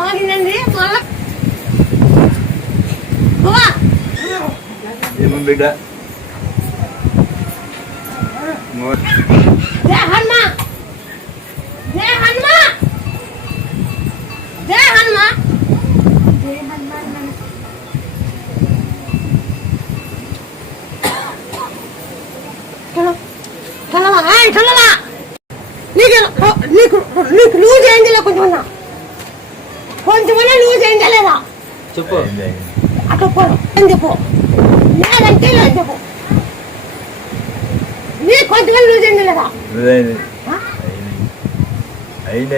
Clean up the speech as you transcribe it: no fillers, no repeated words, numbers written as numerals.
బాగుందండి మళ్ళా బిడ్డ జయ హనుమా జయ హనుమా జయ హనుమా జయ హనుమా చలో చలవా చలవా నీకు లూజ్ అయింది కొంచెం కొంచెమన్నా లూజ్ అయిందా లేదా చెప్పు అటు పో అని చెప్పు లేదంటే లేదు చెప్పు నీకు కొంచెం లూజ్ అయింది లేదా అయింది